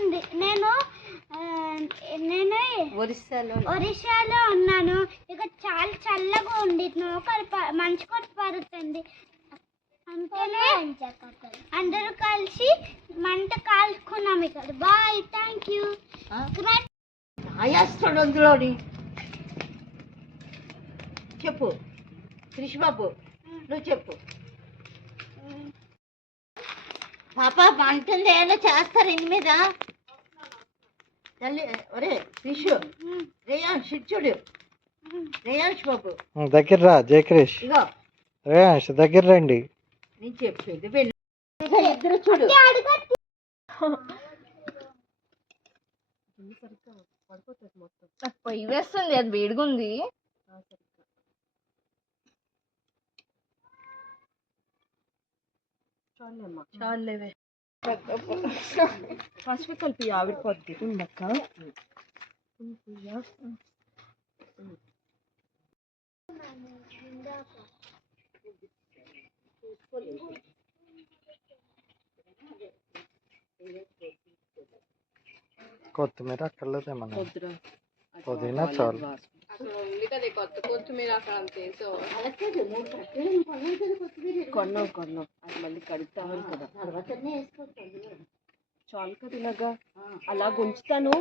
ఉంది. నేను ఒరిస్సాలో ఉన్నాను. ఇక చాలా చల్లగా ఉంది. మంచు కొట్టి పడుతుంది. అందుకనే అందరూ కలిసి మంట కాల్చుకున్నాం ఇక్కడ. Bye, thank you. అందులోని చెప్పు కృష్ణ బాబు, నువ్వు చెప్పు. పాప మంటుంది ఏమైనా చేస్తారు ఇంటి మీద తల్లి. ఒరే కృషు, రేయాన్స్ చూడు, రేయాన్స్ బాబు దగ్గర రా. జయక్రిష్, ఇగో రేయాన్స్ దగ్గర రండి. నేను చెప్పేది ఇద్దరు చూడు. పొయ్యి వేస్తుంది, అది వేడిగా ఉంది. చాలేవే ఫస్ట్ కలిపి ఆవిరిపోద్ది. ఉండక్క కొత్తిమీర అక్కర్లేదేమన్నా, పుదీనా చాలు. కొత్తిమీర కొన్నాం అది మళ్ళీ కడుగుతాను కదా. చాలు కదా ఇలాగా అలా ఉంచుతాను,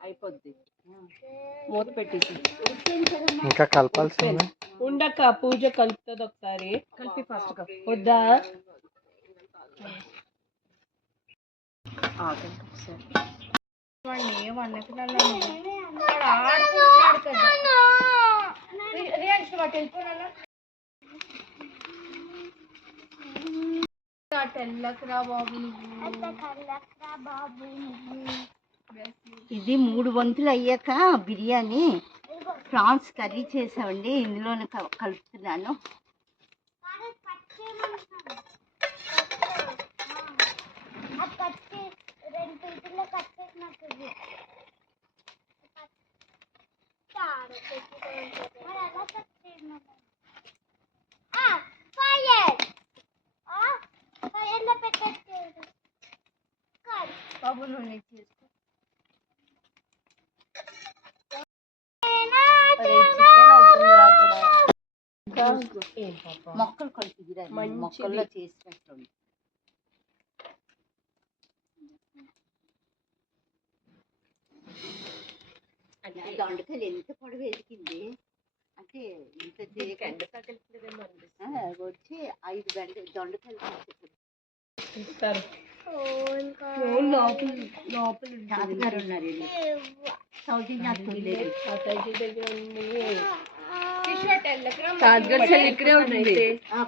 అయిపోద్ది. మూత పెట్టేసి ఇంకా కలపాల్సింది. ఉండక పూజ కలుపుతుంది ఒకసారి. కలిపి ఫస్ట్ వద్దా? ఏమన్నపిల్లలు ఆడుకుంటున్నాడు కదా. తెల్లకరా బాబు. ఇది 3 వంతులు అయ్యాక బిర్యానీ ప్రాన్స్ కర్రీ చేసామండి. ఇందులోనే కలుపుతున్నాను. బాబు నువ్వు చేసుకో. మొక్కలు కలిపి మొక్కల్లో చేసి పెట్టండి. దొండకాయలు ఎంత పొడవు ఎదిగింది అంటే ఇంత వచ్చి 5 దొండకాయలు ఇస్తారు. తాతగారు ఉన్నారు, సౌదీ లేదు. తాతగారు ఇక్కడే ఉంటుంది.